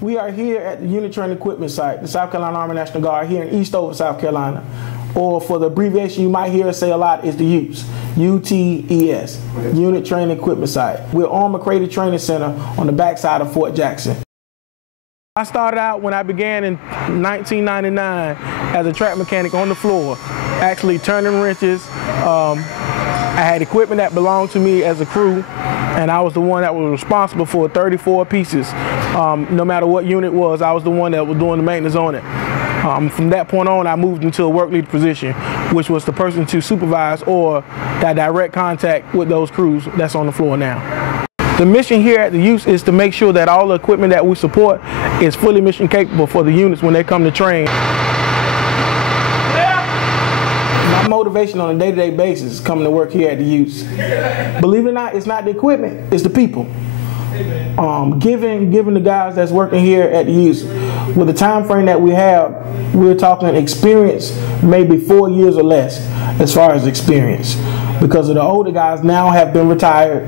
We are here at the Unit Training Equipment Site, the South Carolina Army National Guard here in Eastover, South Carolina. Or for the abbreviation you might hear us say a lot is the UTES, UTES, Unit Training Equipment Site. We're on McCrady Training Center on the backside of Fort Jackson. I started out when I began in 1999 as a track mechanic on the floor, actually turning wrenches. I had equipment that belonged to me as a crew, and I was the one that was responsible for 34 pieces. No matter what unit it was, I was the one that was doing the maintenance on it. From that point on, I moved into a work leader position, which was the person to supervise or that direct contact with those crews that's on the floor now. The mission here at the UTES is to make sure that all the equipment that we support is fully mission capable for the units when they come to train. My motivation on a day-to-day basis is coming to work here at the UTES. Believe it or not, it's not the equipment, it's the people. Giving the guys that's working here at the UTES, with the time frame that we have, we're talking experience maybe 4 years or less as far as experience. Because of the older guys now have been retired,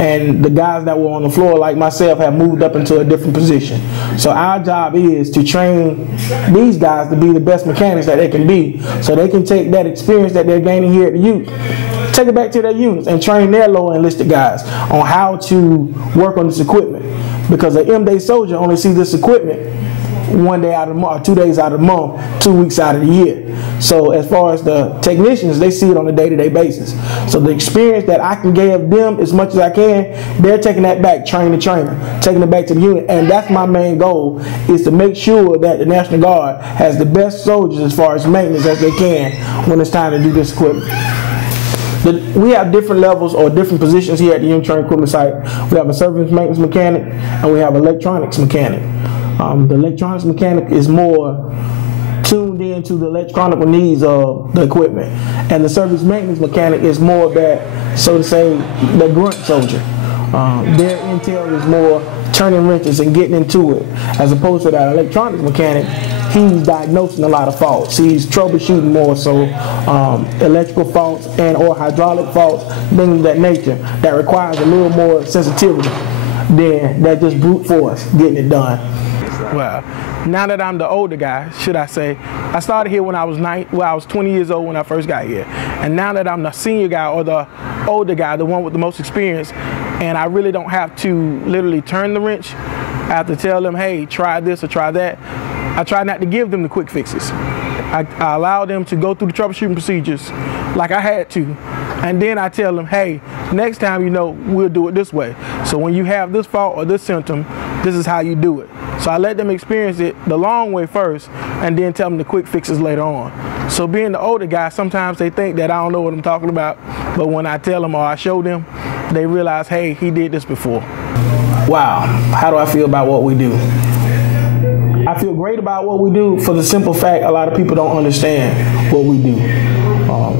and the guys that were on the floor like myself have moved up into a different position. So our job is to train these guys to be the best mechanics that they can be, so they can take that experience that they're gaining here at the UTES, take it back to their units and train their lower enlisted guys on how to work on this equipment. Because an M-Day soldier only sees this equipment 1 day out of the month, 2 days out of the month, 2 weeks out of the year. So as far as the technicians, they see it on a day-to-day basis. So the experience that I can give them as much as I can, they're taking that back, train the trainer, taking it back to the unit. And that's my main goal, is to make sure that the National Guard has the best soldiers as far as maintenance as they can when it's time to do this equipment. We have different levels or different positions here at the Unit Training Equipment Site. We have a service maintenance mechanic and we have electronics mechanic. The electronics mechanic is more tuned into the electronic needs of the equipment, and the service maintenance mechanic is more that, so to say, the grunt soldier. Their intel is more turning wrenches and getting into it, as opposed to that electronics mechanic. He's diagnosing a lot of faults. He's troubleshooting more so electrical faults and or hydraulic faults, things of that nature that requires a little more sensitivity than that just brute force getting it done. Well, now that I'm the older guy, should I say, I started here when I was 20 years old when I first got here. And now that I'm the senior guy or the older guy, the one with the most experience, and I really don't have to literally turn the wrench, I have to tell them, hey, try this or try that. I try not to give them the quick fixes. I allow them to go through the troubleshooting procedures like I had to. And then I tell them, hey, next time, you know, we'll do it this way. So when you have this fault or this symptom, this is how you do it. So I let them experience it the long way first and then tell them the quick fixes later on. So being the older guy, sometimes they think that I don't know what I'm talking about, but when I tell them or I show them, they realize, hey, he did this before. Wow, how do I feel about what we do? I feel great about what we do for the simple fact a lot of people don't understand what we do.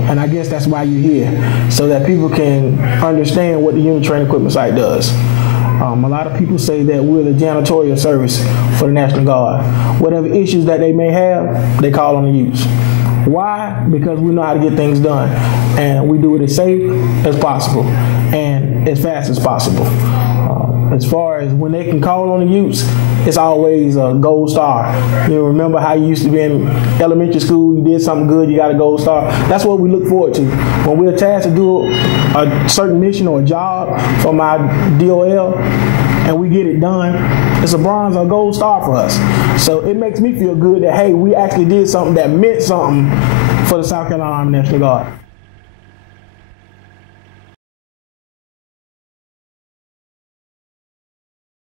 And I guess that's why you're here, so that people can understand what the Unit Training Equipment Site does. A lot of people say that we're the janitorial service for the National Guard. Whatever issues that they may have, they call on the UTES. Why? Because we know how to get things done, and we do it as safe as possible and as fast as possible. As far as when they can call on the UTES, it's always a gold star. You remember how you used to be in elementary school, you did something good, you got a gold star. That's what we look forward to. When we're tasked to do a certain mission or a job from our DOL, and we get it done, it's a bronze or gold star for us. So it makes me feel good that, hey, we actually did something that meant something for the South Carolina Army National Guard.